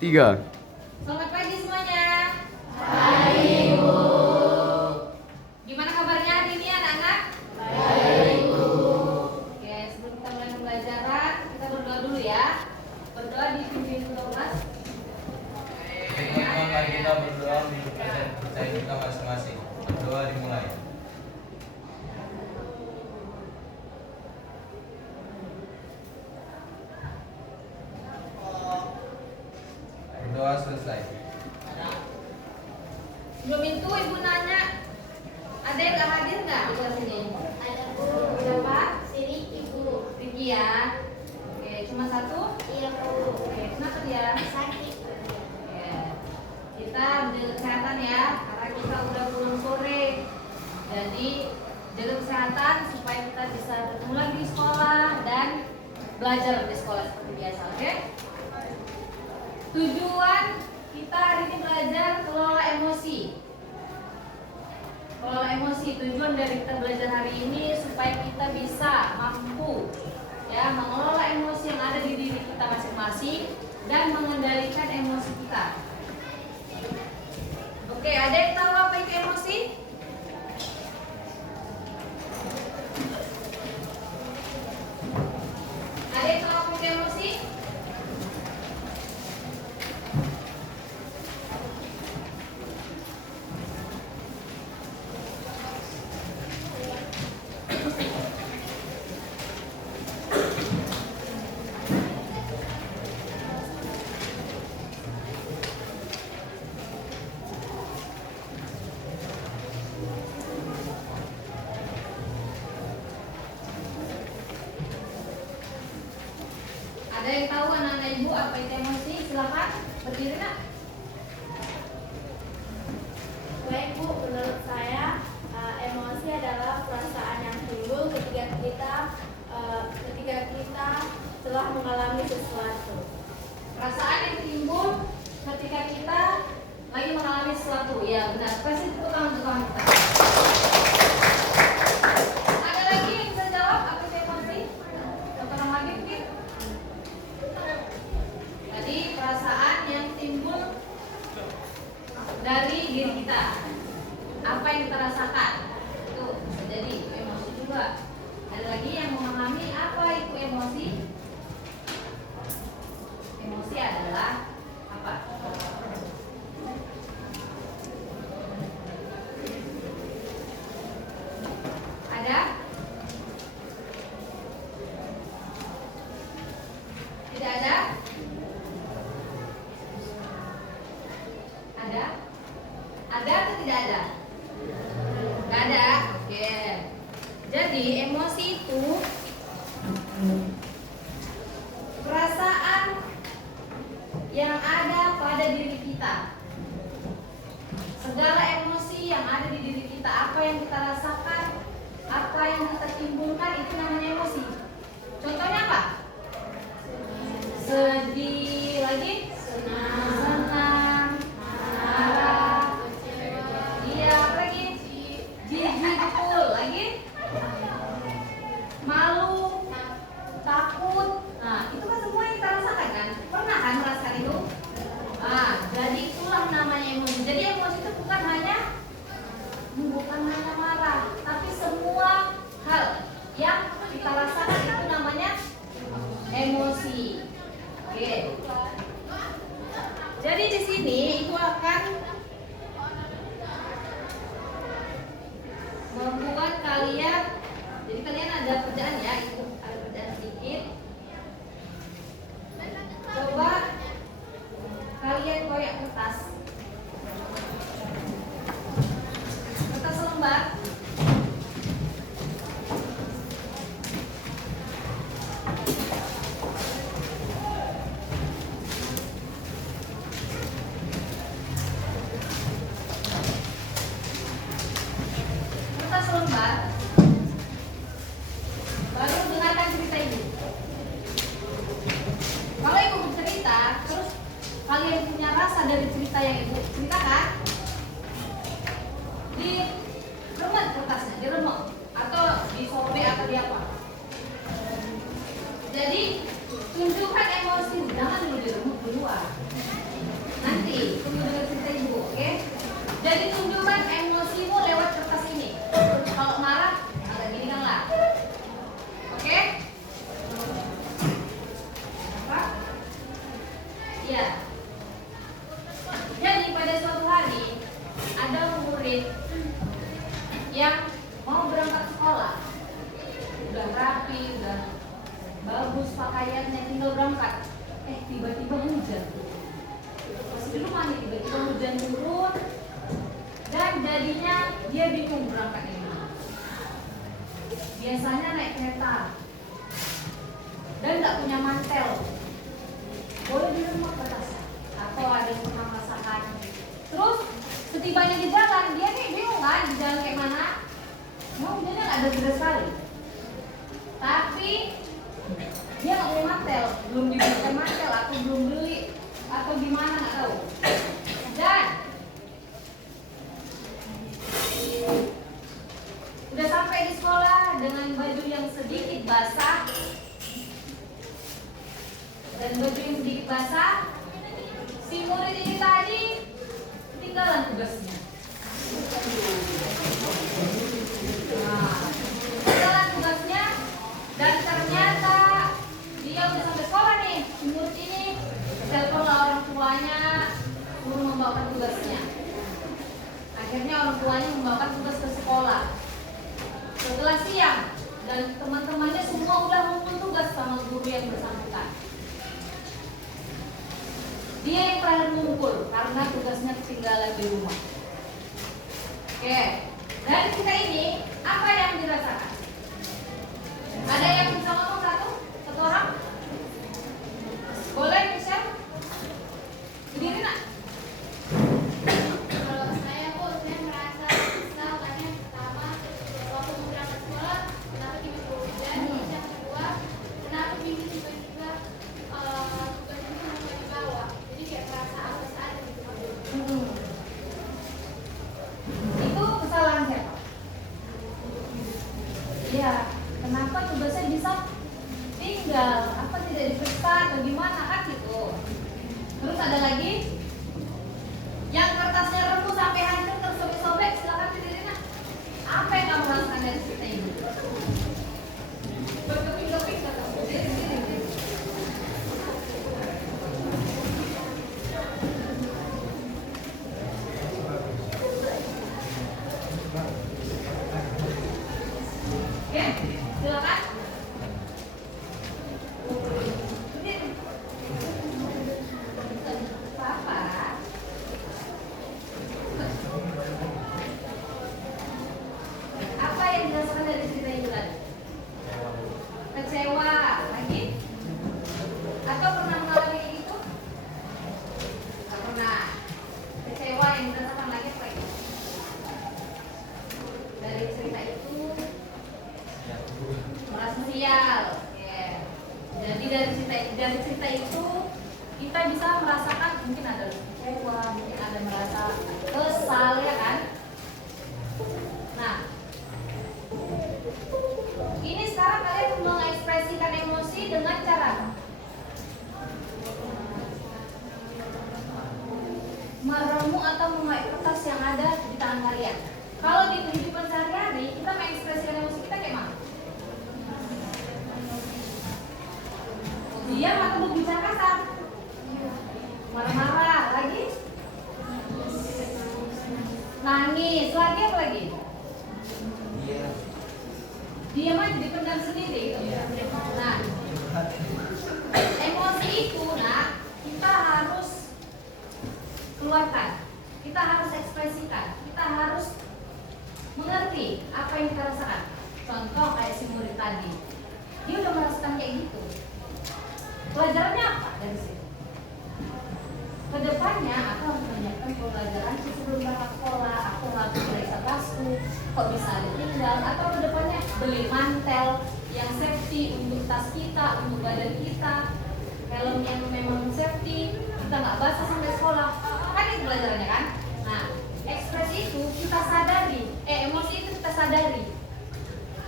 Tiga. Selamat pagi semuanya. Baik, Bu. Gimana kabarnya hari ini anak-anak? Baik, Bu. Oke, sebelum kita mulai pembelajaran, kita berdoa dulu ya. Berdoa dipimpin Thomas. Teman-teman, mari kita berdoa untuk kepercayaan kita masing-masing. Berdoa dimulai. Berdoa selesai. Sebelum itu ibu nanya, ada yang nggak hadir nggak di kelas ini? Ada, Bu. Siapa? Sini, Ibu. Riki ya. Oke, cuma satu. Iya, Bu. Oke, kenapa dia? Sakit. Oke. Kita menjaga kesehatan ya, karena kita udah pulang sore. Jadi jaga kesehatan supaya kita bisa bertemu lagi di sekolah dan belajar di sekolah seperti biasa, oke? Tujuan kita hari ini belajar kelola emosi. Kelola emosi, tujuan dari kita belajar hari ini supaya kita bisa mampu ya mengelola emosi yang ada di diri kita masing-masing dan mengendalikan emosi kita. Oke, ada yang tahu apa itu emosi? Ada yang tahu apa itu emosi? Ada yang tahu anak-anak ibu apa itu emosi? Silakan berdiri nak. Baik, Bu. Menurut saya, emosi adalah perasaan yang timbul ketika kita telah mengalami sesuatu. Perasaan yang timbul ketika kita lagi mengalami sesuatu. Ya benar. Kasih tepuk tangan untuk kawan kita. Ada lagi yang bisa jawab apa itu emosi? Satu orang lagi mungkin. Tadi perasaan yang timbul dari diri kita. Apa yang kita rasakan? Itu bisa jadi emosi juga. Ada lagi yang memahami apa itu emosi? Emosi adalah apa? Ada? Tidak ada? Ada? Ada atau tidak ada? Tidak ada? Oke. Jadi emosi itu perasaan yang ada pada diri kita. Segala emosi yang ada di diri kita, apa yang kita rasakan, apa yang kita timbulkan, itu namanya emosi. Contohnya apa? Sedih, lagi? Senang, marah, iya, apa lagi? Jijik, betul, lagi? Malu, takut. Nah, itu kan semua yang kita rasakan kan? Pernah kan merasakan itu? Ah, jadi itulah namanya emosi. Jadi emosi itu bukan hanya marah, tapi semua hal yang kita rasakan itu namanya emosi. Oke. Jadi di sini itu akan membuat kalian, jadi kalian ada kerjaan ya, itu ada kerjaan sedikit. Coba kalian koyak kertas selembar. Kertas selembar. Baru dengarkan cerita ibu. Kalau ibu bercerita, terus kalian punya rasa dari cerita yang ibu ceritakan, diremet kertasnya, diremet atau disobek atau di apa. Jadi tunjukkan emosi, jangan dulu diremuk duluan. Jadi tunjukkan emosimu lewat kertas ini. Kalau marah, agak gini kan lah. Oke? Apa? Iya. Jadi pada suatu hari ada murid yang mau berangkat sekolah, udah rapi, udah bagus pakaiannya, tinggal berangkat. Tiba-tiba hujan. Masih di rumah nih, tiba-tiba hujan turun, dan jadinya dia bingung berangkat ini. Biasanya naik kereta dan nggak punya mantel, boleh di rumah kertasnya, atau ada yang pernah merasakan. Terus setibanya di jalan, dia nih bingung kan di jalan kayak mana. Mau hujannya nggak ada deras sekali, tapi dia nggak punya mantel, belum dibelikan mantel, atau belum beli, atau gimana nggak tahu. Dan udah sampai di sekolah dengan baju yang sedikit basah, si murid ini tadi ketinggalan tugasnya. Ketinggalan tugasnya, dan ternyata dia udah sampai sekolah nih. Si murid ini teleponlah orang tuanya, suruh membawakan tugasnya. Akhirnya orang tuanya membawakan tugas ke sekolah. Setelah siang dan teman-temannya semua udah ngumpul tugas sama guru yang bersangkutan. Dia yang terakhir ngumpul karena tugasnya ketinggalan di rumah. Oke, dari kita ini apa yang dirasakan? Ada yang bisa ngomong satu orang? Boleh, Michelle? Berdiri nak? Kalau saya merasa kesal karena pertama waktu mau berangkat sekolah kenapa tiba-tiba hujan, terus yang kedua kenapa tiba-tiba tugas ini mau dibawa, jadi kayak merasa apes aja gitu. Itu kesalahan siapa? Ya, kenapa tugasnya bisa tinggal? Apa tidak diperiksa atau gimana kan gitu? Terus ada lagi yang kertasnya rebuh sampai hancur tersobek-sobek, silakan berdiri nak. Apa yang kamu rasakan dari cerita ini? Berkeping-keping kata berdiri. Oke, silakan. Berdiri. Apa? Apa yang dirasakan dari cerita ini tadi? Kecewa lagi? Atau pernah mengalami kayak gitu? Nggak pernah. Kecewa yang dirasakan lagi apa itu? Dari cerita itu merasa sial. Oke. Jadi dari cerita itu kita bisa merasakan, mungkin ada kecewa, mungkin ada merasa kesal, ya kan? Nah, ini sekarang kalian mengekspresikan emosi dengan cara apa? Meremu atau memakai kertas yang ada di tangan kalian. Kalau di kehidupan sehari-hari kita mengekspresikan emosi kita kayak mana? Diam atau berbicara kasar? Marah-marah lagi? Nangis lagi, apa lagi? Diam aja, dipendam sendiri gitu. Nah, emosi itu kita harus keluarkan, kita harus ekspresikan, kita harus mengerti apa yang kita rasakan. Contoh kayak si murid tadi, dia udah merasakan kayak gitu. Pelajarannya apa dari situ? Kedepannya aku harus menyiapkan pelajaran sebelum berangkat sekolah. Aku harus periksa tasku, kok bisa ditinggal, atau kedepannya beli mantel yang safety untuk tas kita, untuk badan kita, helm yang memang safety, kita nggak basah sampai sekolah. Kan itu pelajarannya kan? Nah, ekspresi itu kita sadari, emosi itu kita sadari.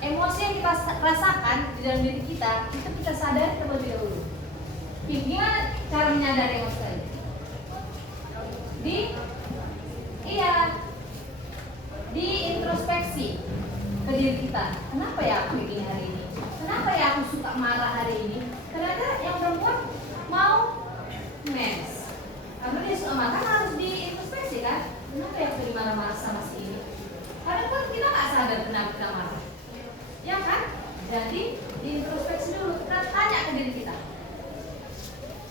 Emosi yang kita rasakan di dalam diri kita, itu kita sadari terlebih dahulu. Gimana cara menyadari emosi tadi? kita. Kenapa ya aku begini hari ini? Kenapa ya aku suka marah hari ini? Ternyata yang perempuan mau mens. Karena dia suka marah kan harus diintrospeksi kan? Kenapa ya aku jadi marah-marah sama si ini? Kadang kan kita nggak sadar kenapa kita marah. Ya kan? Jadi diintrospeksi dulu. Kita tanya ke diri kita.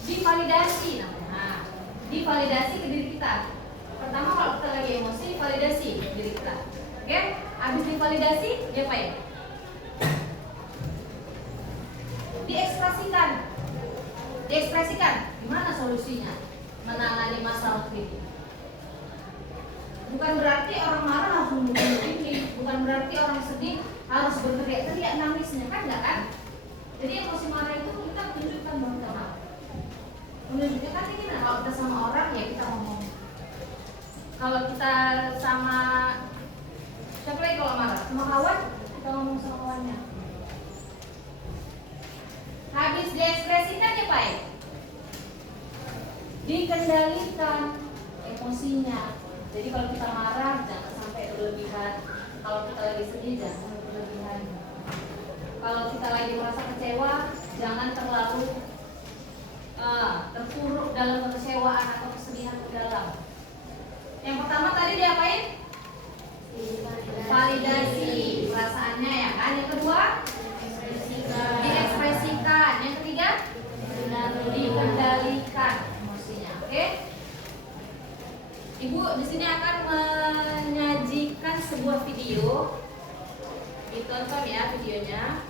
Divalidasi namanya. Nah, divalidasi ke diri kita. Pertama kalau kita lagi emosi, validasi diri kita. Oke? Habis divalidasi, diapain? Diekspresikan. Diekspresikan. Gimana solusinya menangani masalah ini? Bukan berarti orang marah harus membunuh diri. Bukan berarti orang sedih harus berteriak-teriak nangisnya, kan enggak kan? Jadi emosi marah itu kita tunjukkan bahwa kita marah. Menunjukkan kan ini kalau kita sama orang ya kita ngomong. Kalau kita sama siapa lagi kalau marah? Sama kawan, kita ngomong sama kawannya. Habis diekspresikan ya Pak? Dikendalikan emosinya. Jadi kalau kita marah jangan sampai berlebihan. Kalau kita lagi sedih jangan berlebihan. Kalau kita lagi merasa kecewa jangan terlalu terpuruk dalam kekecewaan atau kesedihan mendalam. Yang pertama tadi diapain? Validasi perasaannya ya kan. Yang kedua diekspresikan. Yang ketiga dikendalikan emosinya. Oke? Ibu di sini akan menyajikan sebuah video. Ditonton ya videonya.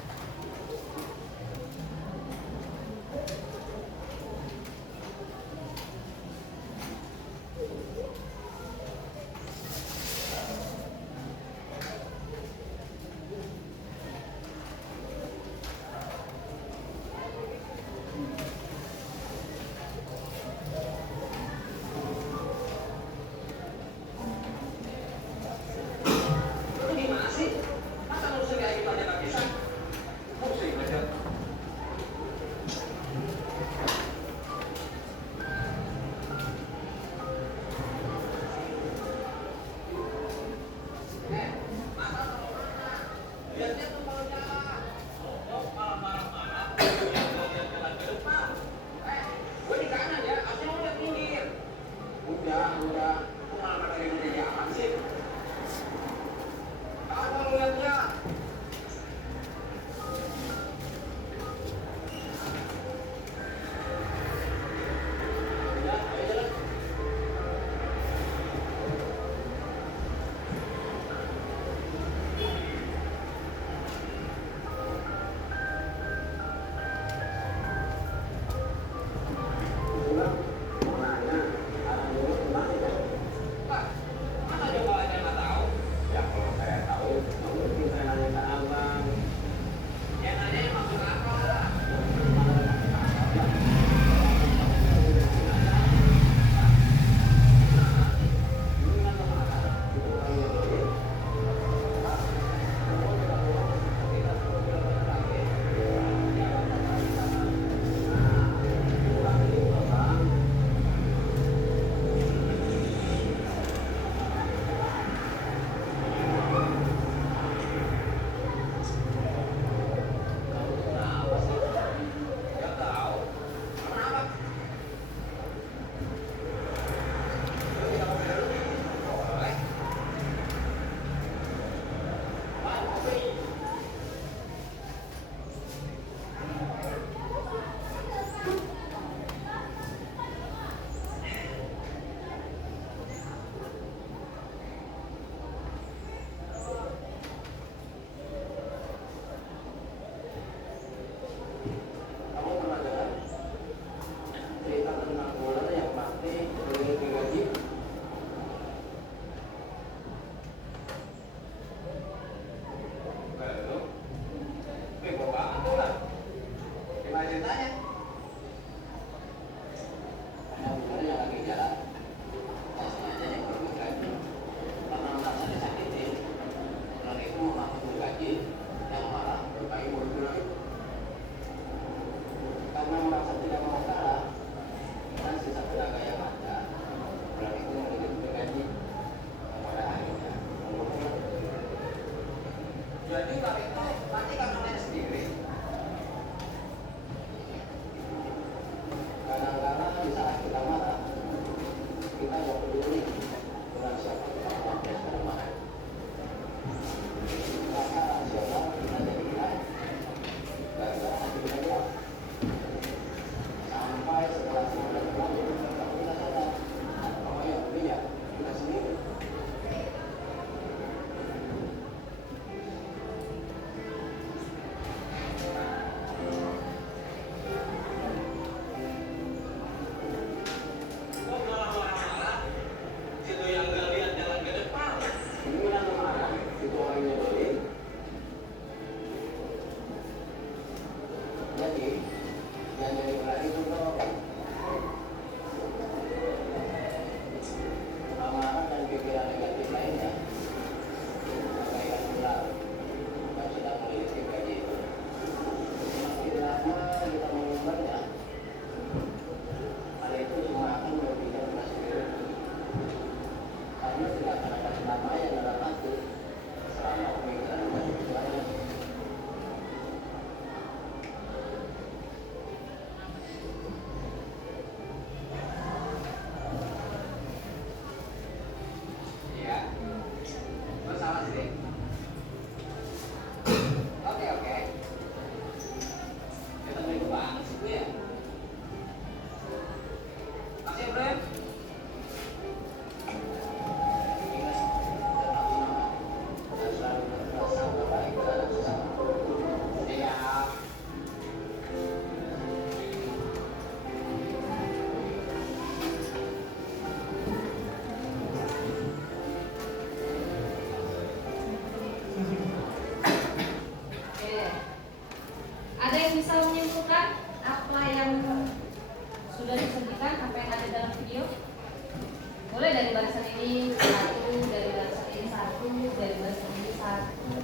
ini satu, dari barisan ini satu, dari barisan ini satu,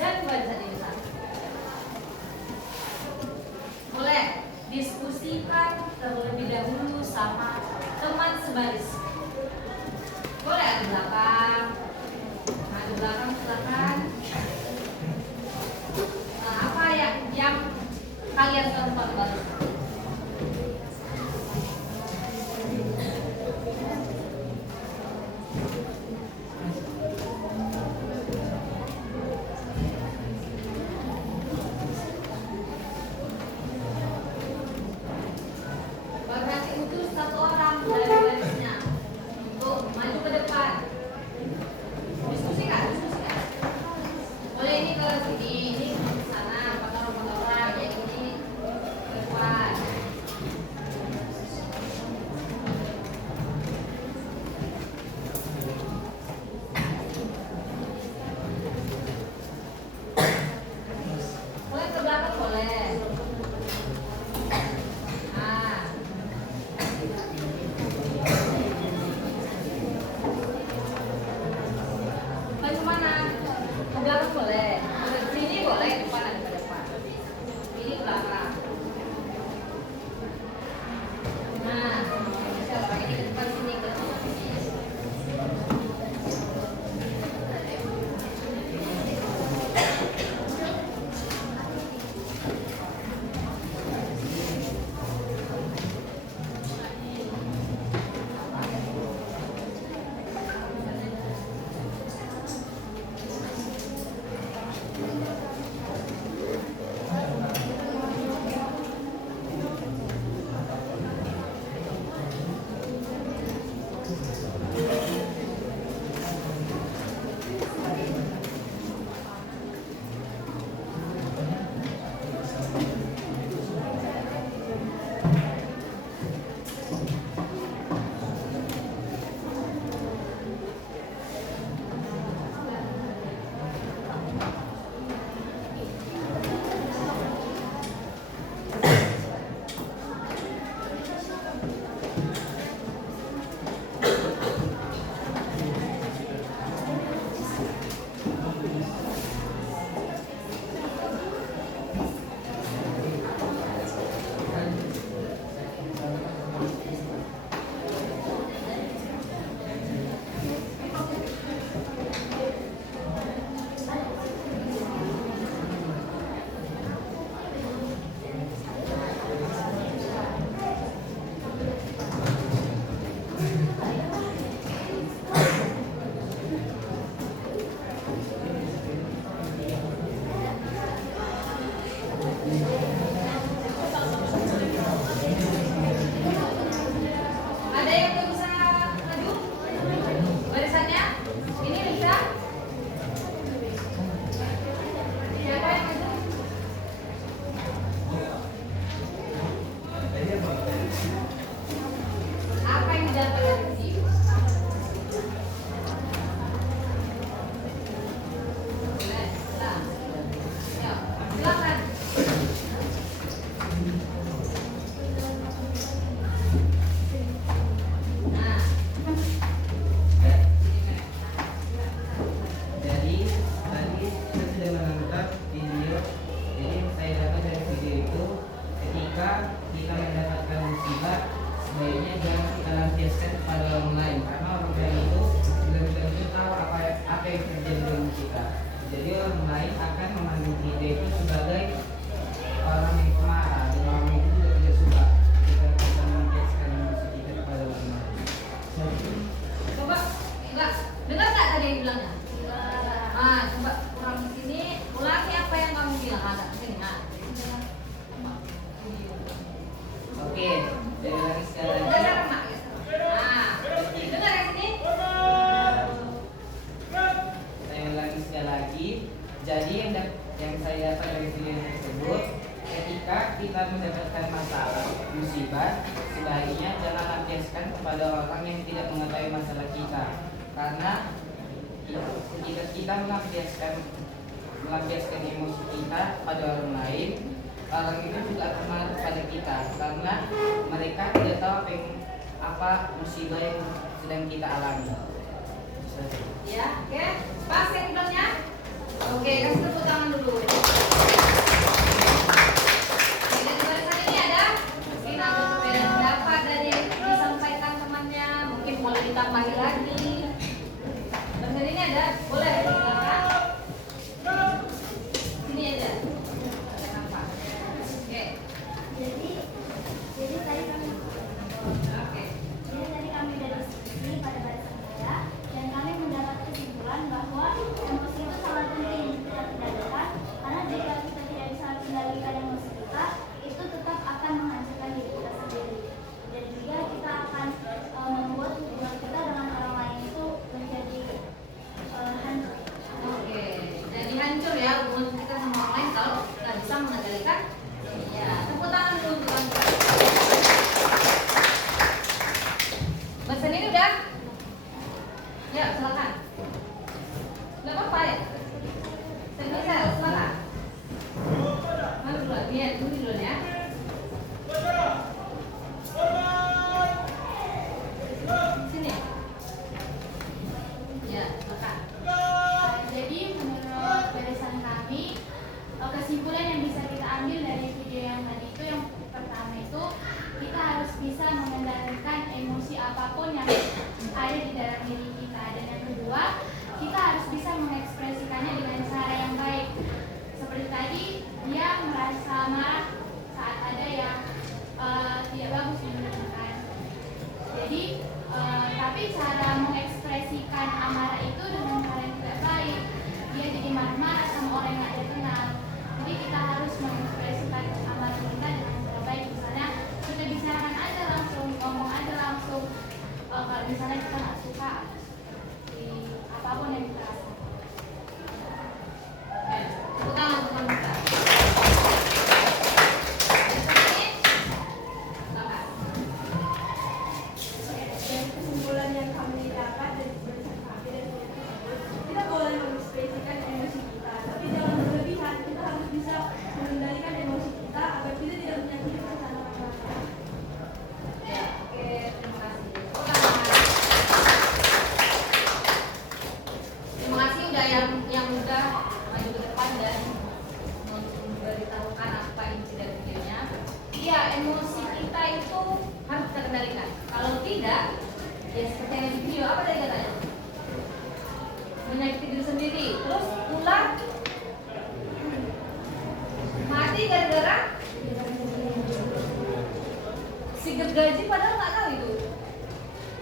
dan barisan ini satu. Boleh diskusikan terlebih dahulu sama teman sebaris. Boleh ada belakang, ada belakang silakan. Nah, apa yang kalian tonton baru? Berarti utus satu orang dari barisnya untuk maju ke depan. Diskusikan, diskusikan. Boleh ini ke sini, ini ke sana, empat orang, yang ini ke depan. Boleh ke belakang, boleh. Nah. Maju mana? Ke belakang boleh. Ke sini boleh, depan ada ke depan. Ini belakang. Nah, siapa ini ke depan sini ke sini. Ada yang belum bisa maju? Barisannya? Ini bisa? Siapa yang maju? Apa yang didapat dari video? Boleh, lah. Yuk, silakan. Nah, Jadi tadi kita sudah menonton video. Jadi saya dapat dari video itu, ketika kita mendapatkan musibah, sebaiknya jangan kita lampiaskan kepada orang lain, karena orang lain itu belum tentu tahu apa yang terjadi dengan kita. Jadi orang lain akan memandang kita itu sebagai orang yang pemarah, dan orang itu juga tidak suka jika kita melampiaskan emosi kita kepada orang lain. coba enggak dengar nggak tadi yang bilangnya? Ah, coba kurang di sini ulangi apa yang kamu bilang ada sini. Nah, Oke, jadi lagi sekali lagi. geser mak. Nah, dengar yang sini. Saya ulangi sekali lagi. Jadi yang saya dapat dari video tersebut, ketika kita mendapatkan masalah, musibah, sebaiknya jangan lampiaskan kepada orang yang tidak mengetahui masalah kita, karena kita melampiaskan emosi kita pada orang lain, orang itu juga akan marah pada kita, karena mereka tidak tahu apa musibah yang sedang kita alami. Ya, oke. Pas yang hidungnya. Oke, kasih tepuk tangan dulu. Oke, dan di barisan ini ada mungkin ada perbedaan pendapat dari yang disampaikan temannya, mungkin boleh ditambahi lagi. Barisan ini ada, boleh silakan. Sini aja. Kenapa? Oke. Jadi tadi kami Oke. dari sini pada barisan saya dan kami mendapat kesimpulan bahwa emosi itu sangat penting kita kendalikan karena jika kita tidak bisa kendalikan emosi kita itu tetap akan menghancurkan diri kita sendiri dan juga kita akan membuat hubungan kita dengan orang lain itu menjadi hancur. Oke. Jadi hancur ya hubungan kita sama orang lain kalau nggak bisa mengendalikan. Ya, tepuk tangan dulu untuk Anda. Barisan ini udah? Ya, silakan. Nggak apa-apa ya? Saya silakan. Mana duluan? Iya, tunggu dulu ya. Sini. Ya, silakan. Jadi menurut barisan kami kesimpulan yang bisa kita ambil dari video yang tadi itu yang pertama itu kita harus bisa mengendalikan emosi apapun yang ada di dalam diri kita dan yang kedua kita harus bisa mengekspresikannya dengan cara yang baik seperti tadi dia merasa marah saat ada yang tidak bagus menunjukkan jadi tapi cara mengekspresikan amarah itu dengan cara yang tidak baik dia jadi marah-marah sama orang yang dia kenal jadi kita harus mengekspresikan amarah kita dengan cara baik misalnya kita bicarakan aja langsung ngomong aja langsung kalau misalnya kita nggak suka di apapun yang kita rasakan. Oke, tepuk tangan untuk Anda. Silakan. Dari kesimpulan yang kami dapat dari barisan kami dan tersebut, kita boleh mengekspresikan emosi kita, tapi jangan berlebihan. Kita harus bisa mengendalikan emosi kita agar kita tidak menyakiti perasaan orang lain. Ya, oke, terima kasih. Tepuk tangan. Terima kasih udah yang udah maju ke depan dan memberitahukan apa inti dari videonya. Iya, emosi kita itu harus kita kendalikan. Kalau tidak, ya seperti yang di video apa tadi katanya? Menyakiti diri sendiri, terus ular mati gara-gara si gergaji padahal nggak tahu itu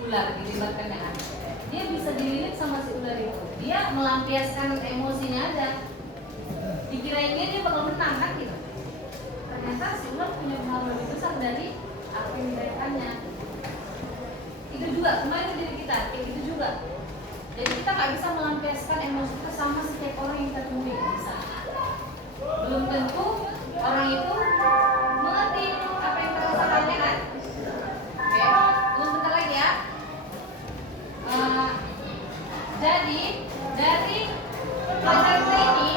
ular dilibatkannya kan. Dia bisa dililit sama si ular itu. Dia melampiaskan emosinya aja. Dikirainnya dia bakal menang kan gitu. Ternyata si ular punya pengaruh lebih besar dari apa yang dibayangkannya. Itu juga kemarin diri kita kayak gitu juga. Jadi kita nggak bisa melampiaskan emosi kita sama setiap orang yang kita temui bisa. Belum tentu orang itu mengerti apa yang kita rasakannya kan. Oke, tunggu sebentar lagi ya. Jadi dari pelajaran kita ini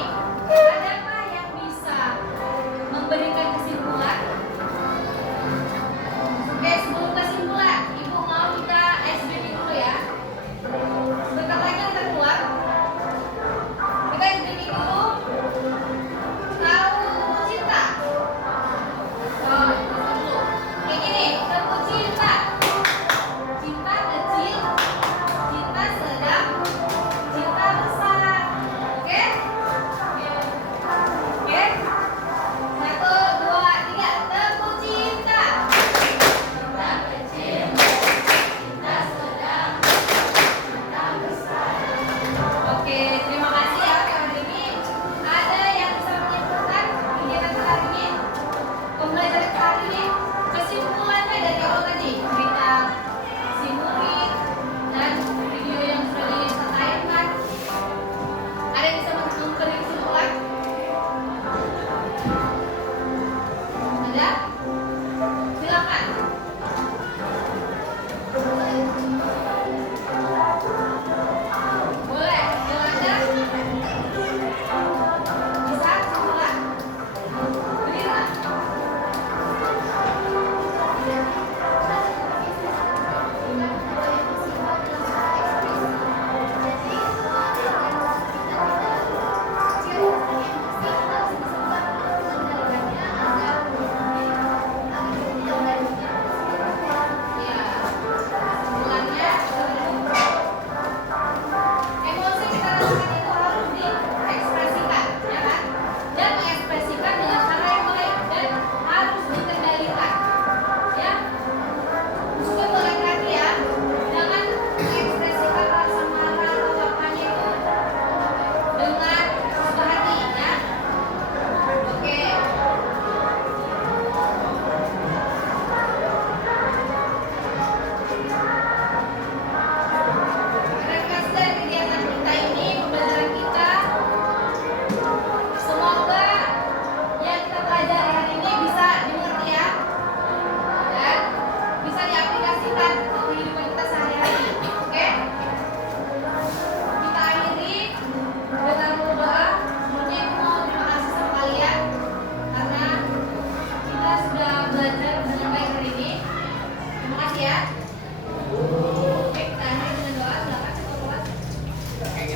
adakah yang bisa memberikan kesimpulan? Oke, sebelum kesimpulan, Ibu mau kita ice breaking dulu ya. Sebentar lagi kita keluar. Kita ice breaking dulu. Tahu cinta? Oh, dulu. Kayak gini, tahu cinta. Cinta kecil, cinta sedang, cinta besar. Oke?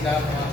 kita